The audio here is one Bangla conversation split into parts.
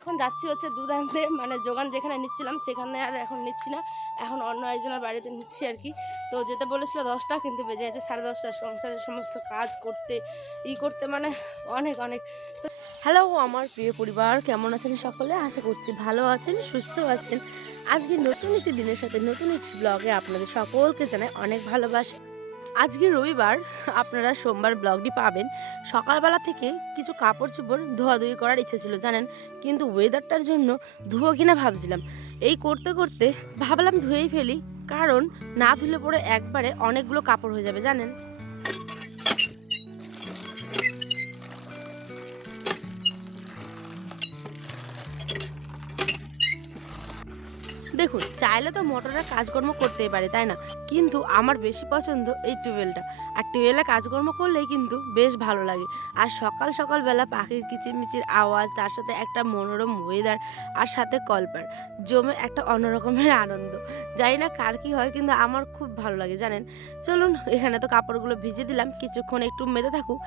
এখন যাচ্ছি হচ্ছে দুধ আনতে, মানে যোগান যেখানে নিচ্ছিলাম সেখানে আর এখন নিচ্ছি না, এখন অন্য একজনের বাড়িতে নিচ্ছি আর কি। তো যেতে বলেছিল 10টা, কিন্তু বেজে গেছে 10:30। সংসারের সমস্ত কাজ করতে করতে মানে অনেক অনেক। তো হ্যালো আমার প্রিয় পরিবার, কেমন আছেন সকলে? আশা করছি ভালো আছেন, সুস্থ আছেন। আজকে নতুন একটি দিনের সাথে নতুন একটি ব্লগে আপনাদের সকলকে জানাই অনেক ভালোবাসা। আজকে রবিবার, আপনারা সোমবার ব্লগটি পাবেন। সকালবেলা থেকে কিছু কাপড় চোপড় ধোয়াধুয়ি করার ইচ্ছে ছিল জানেন, কিন্তু ওয়েদারটার জন্য ধুবো কিনা ভাবছিলাম। এই করতে করতে ভাবলাম ধুয়েই ফেলি, কারণ না ধুলে পরে একবারে অনেকগুলো কাপড় হয়ে যাবে জানেন। দেখুন, চাইলে তো মোটরের কাজকর্ম করতেই পারে তাই না, কিন্তু আমার বেশি পছন্দ এই টিউবওয়েলটা। আর টিউবওয়েলে কাজকর্ম করলেই কিন্তু বেশ ভালো লাগে। আর সকাল সকালবেলা পাখির কিচিরমিচির আওয়াজ, তার সাথে একটা মনোরম ওয়েদার, আর সাথে কলপার জমে একটা অন্যরকমের আনন্দ। জানি না কার কি হয়, কিন্তু আমার খুব ভালো লাগে জানেন। চলুন, এখানে তো কাপড়গুলো ভিজে দিলাম, কিছুক্ষণ একটু মেতে থাকুক।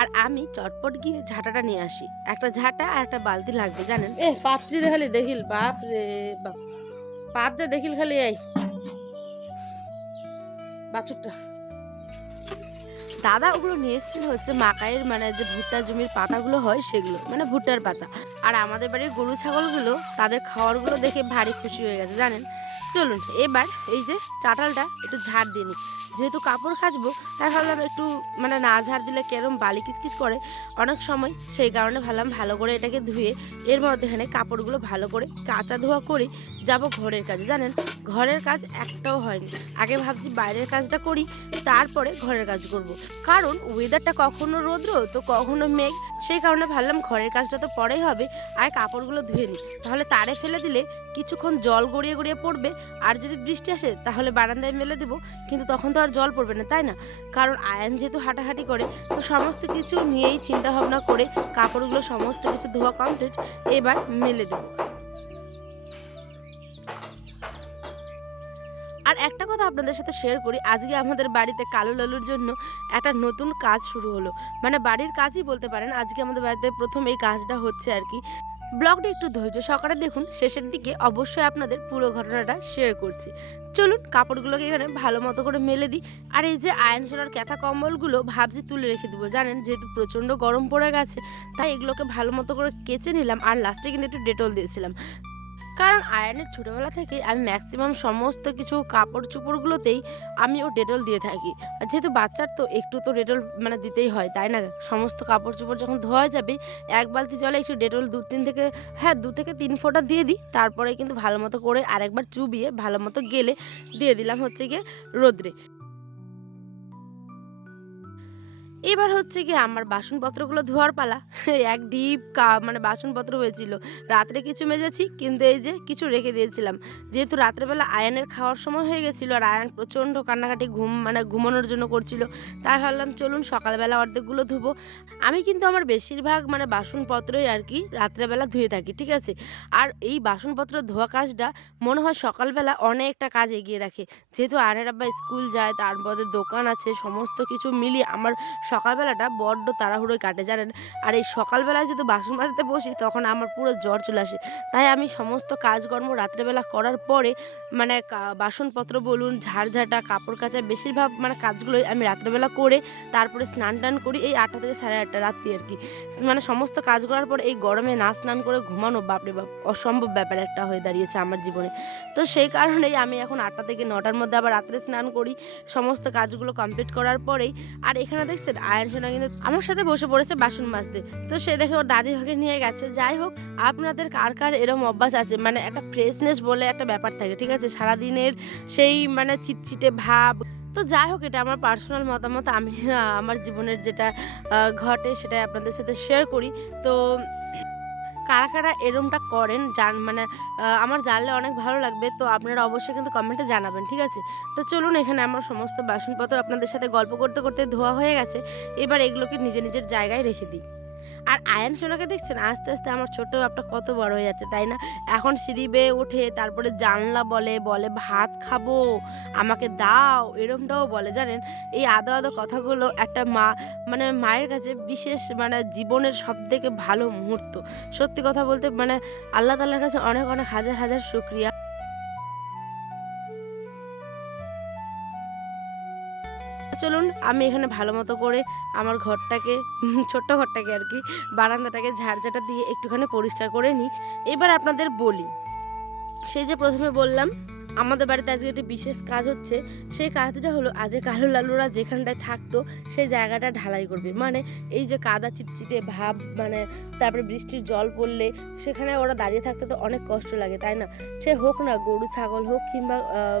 আর আমি চটপট গিয়ে ঝাঁটাটা নিয়ে আসি। একটা ঝাঁটা আর একটা বালতি লাগবে জানেন। পাত্রী দেখালি দেখিল, বাপ রে বাপ, পাপ যা দেখিল খালি এই বাছুরটা। দাদা ওগুলো নিয়ে এসেছিল হচ্ছে মাকাইয়ের, মানে যে ভুট্টা জমির পাতাগুলো হয় সেগুলো, মানে ভুট্টার পাতা। আর আমাদের বাড়ির গরু ছাগলগুলো তাদের খাওয়ারগুলো দেখে ভারী খুশি হয়ে গেছে জানেন। চলুন এবার এই যে চাটালটা একটু ঝাড় দিয়ে নিই। যেহেতু কাপড় কাচবো, তাই ভাবলাম একটু মানে না ঝাড় দিলে কেরম বালি কিচকিচ করে অনেক সময়, সেই কারণে ভাবলাম ভালো করে এটাকে ধুয়ে এর মধ্যেখানে কাপড়গুলো ভালো করে কাচা ধোয়া করে যাব ঘরের কাজে জানেন। ঘরের কাজ একটাও হয়নি, আগে ভাবছি বাইরের কাজটা করি, তারপরে ঘরের কাজ করব। কারণ ওয়েদারটা কখনো রৌদ্র তো কখনো মেঘ, সেই কারণে ভাবলাম ঘরের কাজটা তো পরেই হবে, আর কাপড়গুলো ধুয়ে নিই। তাহলে তারে ফেলে দিলে কিছুক্ষণ জল গড়িয়ে গড়িয়ে পড়বে, আর যদি বৃষ্টি আসে তাহলে বারান্দায় মেলে দেবো, কিন্তু তখন তো আর জল পড়বে না তাই না। কারণ আয়ন যেহেতু হাঁটাহাঁটি করে, তো সমস্ত কিছু নিয়েই চিন্তা ভাবনা করে কাপড়গুলো সমস্ত কিছু ধোয়া কমপ্লিট, এবার মেলে দেবো। আর একটা কথা আপনাদের সাথে শেয়ার করি, আজকে আমাদের বাড়িতে কালু লালুর জন্য একটা নতুন কাজ শুরু হলো, মানে বাড়ির কাজই বলতে পারেন। আজকে আমাদের বাড়িতে প্রথম এই কাজটা হচ্ছে আর কি। ব্লগটা একটু ধৈর্য সহকারে দেখুন, শেষের দিকে অবশ্যই আপনাদের পুরো ঘটনাটা শেয়ার করছি। চলুন কাপড়গুলোকে এখানে ভালো মতো করে মেলে দিই। আর এই যে আয়ন সোনার ক্যাথা কম্বলগুলো ভাবছি তুলে রেখে দেবো জানেন, যেহেতু প্রচণ্ড গরম পড়ে গেছে, তাই এগুলোকে ভালো মতো করে কেচে নিলাম। আর লাস্টে কিন্তু একটু ডেটল দিয়েছিলাম, কারণ আয়নের ছোটোবেলা থেকে আমি ম্যাক্সিমাম সমস্ত কিছু কাপড় চোপড়গুলোতেই আমি ও ডেটল দিয়ে থাকি। আর যেহেতু বাচ্চার তো একটু তো ডেটল মানে দিতেই হয় তাই না। সমস্ত কাপড় চোপড় যখন ধোয়া যাবে, এক বালতি জলে একটু ডেটল 2 থেকে 3 ফোঁটা দিয়ে দিই, তারপরে কিন্তু ভালো মতো করে আরেকবার চুবিয়ে ভালো মতো গেলে দিয়ে দিলাম হচ্ছে গিয়ে রোদ্রে। এবার হচ্ছে কি আমার বাসনপত্রগুলো ধোয়ার পালা। এক ডিপ মানে বাসনপত্র হয়েছিল, রাত্রে কিছু মেজেছি, কিন্তু এই যে কিছু রেখে দিয়েছিলাম। যেহেতু রাত্রেবেলা আয়ানের খাওয়ার সময় হয়ে গেছিলো, আর আয়ান প্রচণ্ড কান্নাকাটি মানে ঘুমানোর জন্য করছিল, তাই ভাবলাম চলুন সকালবেলা অর্ধেকগুলো ধুবো। আমি কিন্তু আমার বেশিরভাগ মানে বাসনপত্রই আর কি রাত্রেবেলা ধুয়ে থাকি, ঠিক আছে। আর এই বাসনপত্র ধোয়া কাজটা মনে হয় সকালবেলা অনেকটা কাজ এগিয়ে রাখে। যেহেতু আয়নের আব্বা স্কুল যায়, তারপরে দোকান আছে, সমস্ত কিছু মিলিয়ে আমার সকালবেলাটা বড্ড তাড়াহুড়োয় কাটে জানেন। আর এই সকালবেলায় যদি বাসন মাজতে বসি, তখন আমার পুরো জ্বর চলে আসে। তাই আমি সমস্ত কাজকর্ম রাত্রেবেলা করার পরে, মানে বাসনপত্র বলুন, ঝাড়ঝাঁটা, কাপড় কাচা, বেশিরভাগ মানে কাজগুলোই আমি রাত্রেবেলা করে তারপরে স্নান টান করি এই 8টা থেকে 8:30 রাত্রি আর কি। মানে সমস্ত কাজ করার পর এই গরমে না স্নান করে ঘুমানো, বাপরে বাপ, অসম্ভব ব্যাপার একটা হয়ে দাঁড়িয়েছে আমার জীবনে। তো সেই কারণেই আমি এখন 8টা থেকে 9টার মধ্যে আবার রাত্রে স্নান করি, সমস্ত কাজগুলো কমপ্লিট করার পরেই। আর এখানে দেখছেন আয়ন সোনা কিন্তু আমার সাথে বসে পড়েছে বাসন মাজতে। তো সে দেখে ওর দাদি ভাগে নিয়ে গেছে। যাই হোক, আপনাদের কার কার এরকম অভ্যাস আছে, মানে একটা ফ্রেশনেস বলে একটা ব্যাপার থাকে, ঠিক আছে, সারাদিনের সেই মানে চিটচিটে ভাব। তো যাই হোক, এটা আমার পার্সোনাল মতামত, আমি আমার জীবনের যেটা ঘটে সেটাই আপনাদের সাথে শেয়ার করি। তো কারা কারা এরমটা করেন মানে আমার জানলে অনেক ভালো লাগবে। তো আপনারা অবশ্যই কিন্তু কমেন্টে জানাবেন, ঠিক আছে। তো চলুন, এখানে আমার সমস্ত বাসনপত্র আপনাদের সাথে গল্প করতে করতে ধোয়া হয়ে গেছে। এবার এগুলোকে নিজের জায়গায় রেখে দিই। আর আয়ান সোনাকে দেখছেন আস্তে আস্তে আমার ছোট্ট বাপটা কত বড় হয়ে যাচ্ছে, তাই না? এখন সিঁড়ি বেয়ে ওঠে, তারপরে জানলা বলে, বলে ভাত খাবো, আমাকে দাও, এরমটাও বলে জানেন। এই আদো আদো কথাগুলো একটা মা মানে মায়ের কাছে বিশেষ মানে জীবনের সবথেকে ভালো মুহূর্ত। সত্যি কথা বলতে মানে আল্লাহ তাআলার কাছে অনেক অনেক হাজার হাজার শুকরিয়া। চলুন আমি এখানে ভালো মতো করে আমার ঘরটাকে ছোট্ট ঘরটাকে আর কি বারান্দাটাকে ঝাড়ঝাঁটা দিয়ে একটুখানি পরিষ্কার করে নিই। এবার আপনাদের বলি, সেই যে প্রথমে বললাম আমাদের বাড়িতে আজকে একটি বিশেষ কাজ হচ্ছে। সেই কাজটা হলো আজকে কালু লালুরা যেখানটায় থাকতো সেই জায়গাটা ঢালাই করবে। মানে এই যে কাদা চিটচিটে ভাব, মানে তারপরে বৃষ্টির জল পড়লে সেখানে ওরা দাঁড়িয়ে থাকতে তো অনেক কষ্ট লাগে, তাই না? সে হোক না গরু ছাগল হোক কিংবা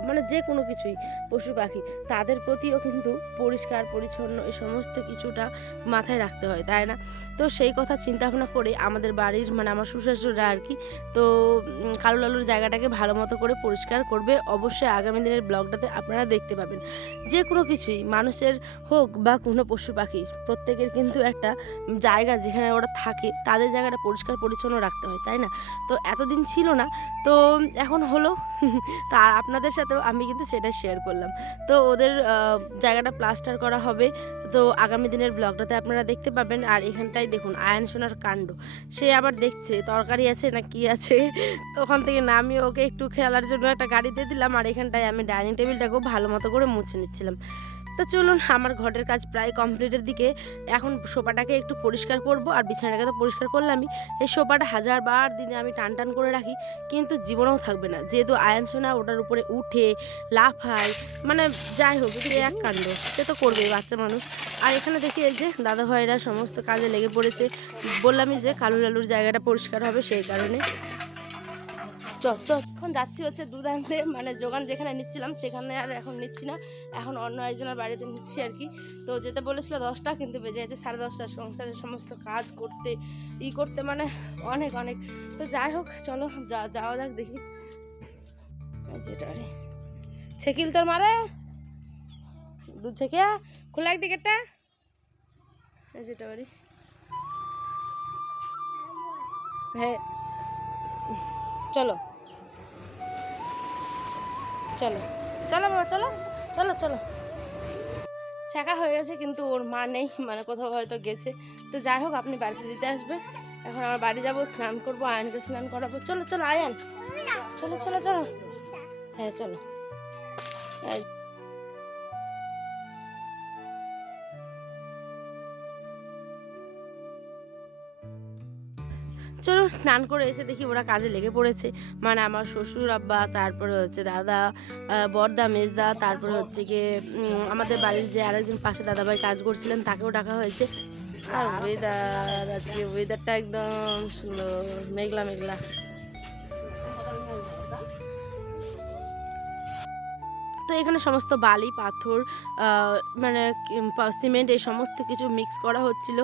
মানে যে কোনো কিছুই পশু পাখি, তাদের প্রতিও কিন্তু পরিষ্কার পরিচ্ছন্ন এই সমস্ত কিছুটা মাথায় রাখতে হয়, তাই না? তো সেই কথা চিন্তা ভাবনা করে আমাদের বাড়ির মানে আমার শ্বশুররা আর কি, তো কালু লালুর জায়গাটাকে ভালো মতো করে পরিষ্কার করবে। অবশ্যই আগামী দিনের ব্লগটাতে আপনারা দেখতে পাবেন। যে কোনো কিছুই মানুষের হোক বা কোনো পশু পাখি, প্রত্যেকের কিন্তু একটা জায়গা যেখানে ওরা থাকে তাদের জায়গাটা পরিষ্কার পরিচ্ছন্ন রাখতে হয়, তাই না? তো এতদিন ছিল না, তো এখন হলো। তা আপনাদের সাথেও আমি কিন্তু সেটা শেয়ার করলাম। তো ওদের জায়গাটা প্লাস্টার করা হবে, তো আগামী দিনের ব্লগটাতে আপনারা দেখতে পাবেন। আর এখানটায় দেখুন আয়ান সোনার কাণ্ড, সে আবার দেখছে তরকারি আছে না কি আছে। তো ওখান থেকে নামিয়ে ওকে একটু খেলার জন্য একটা গাড়ি দিয়ে দিলাম, আর এখানটায় আমি ডাইনিং টেবিলটাকেও ভালো মতো করে মুছে নিচ্ছিলাম। তো চলুন আমার ঘরের কাজ প্রায় কমপ্লিটের দিকে। এখন সোফাটাকে একটু পরিষ্কার করব, আর বিছানাটাকে তো পরিষ্কার করলামই। এই সোফাটা হাজারবার দিনে আমি টান টান করে রাখি, কিন্তু জীবনেও থাকবে না, যেহেতু আয়ান সোনা ওটার উপরে উঠে লাফায়, মানে যাই হোক এটি এক কাণ্ড, সে তো করবেই বাচ্চা মানুষ। আর এখানে দেখি এই যে দাদা ভাইরা সমস্ত কাজে লেগে পড়েছে। বললামই যে কালু লালুর জায়গাটা পরিষ্কার হবে সেই কারণে। এখন যাচ্ছি হচ্ছে দুধ আনতে, মানে যোগান যেখানে নিচ্ছিলাম সেখানে আর এখন নিচ্ছি না, এখন অন্য একজনের বাড়িতে নিচ্ছি আর কি। তো যেতে বলেছিল 10টা, কিন্তু বেজে গেছে 10:30। সংসারের সমস্ত কাজ করতে করতে মানে অনেক অনেক। তো যাই হোক চলো যাওয়া যাক দেখি। যেটা রে ছেকিল তোর মারে দুধ ছেকিয়া খোলা একদিকে একটা, যেটা বাড়ি হ্যাঁ চলো চলো চলো বাবা চলো চলো চলো। ছেঁকা হয়ে গেছে কিন্তু ওর মা নেই, মানে কোথাও হয়তো গেছে। তো যাই হোক আপনি বাড়িতে দিতে আসবে। এখন আমার বাড়ি যাবো, স্নান করবো, আয়নকে স্নান করাবো। চলো চলো আয়ান চলো চলো চলো, হ্যাঁ চলো। চলো স্নান করে এসে দেখি ওরা কাজে লেগে পড়েছে। মানে আমার শ্বশুর আব্বা, তারপরে হচ্ছে দাদা, বড়দা, মেজদা, তারপরে হচ্ছে গিয়ে আমাদের বাড়ির যে আরেকজন পাশে দাদাভাই কাজ করছিলেন তাকেও ডাকা হয়েছে। আর ওয়েদার আজকে ওয়েদারটা একদম সুন্দর, মেঘলা মেঘলা। তো এখানে সমস্ত বালি পাথর মানে সিমেন্ট এই সমস্ত কিছু মিক্স করা হচ্ছিল।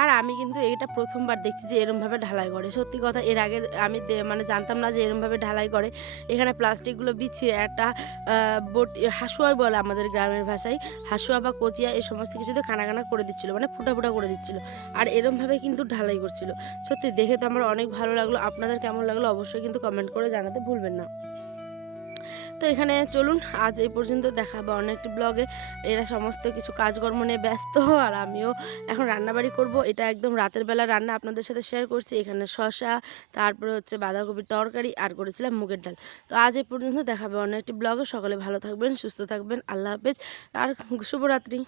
আর আমি কিন্তু এটা প্রথমবার দেখছি যে এরমভাবে ঢালাই করে। সত্যি কথা এর আগে আমি মানে জানতাম না যে এরমভাবে ঢালাই করে। এখানে প্লাস্টিকগুলো বিছিয়ে একটা হাসুয়া বলে আমাদের গ্রামের ভাষায়, হাসুয়া বা কচিয়া এই সমস্ত কিছুতে খানা খানা করে দিচ্ছিলো, মানে ফুটা ফুটা করে দিচ্ছিলো। আর এরমভাবে কিন্তু ঢালাই করছিল। সত্যি দেখে তো আমার অনেক ভালো লাগলো। আপনাদের কেমন লাগলো অবশ্যই কিন্তু কমেন্ট করে জানাতে ভুলবেন না। তো এখানে চলুন আজ এই পর্যন্ত, দেখা হবে অন্য একটি ব্লগে। এরা সমস্ত কিছু কাজকর্ম নিয়ে ব্যস্ত, আর আমিও এখন রান্নাবাড়ি করব। এটা একদম রাতের বেলা রান্না আপনাদের সাথে শেয়ার করছি। এখানে শসা, তারপরে হচ্ছে বাঁধাকপির তরকারি, আর করেছিলাম মুগের ডাল। তো আজ এই পর্যন্ত, দেখা হবে অন্য একটি ব্লগে। সকলে ভালো থাকবেন, সুস্থ থাকবেন, আল্লাহ হাফেজ, আর শুভরাত্রি।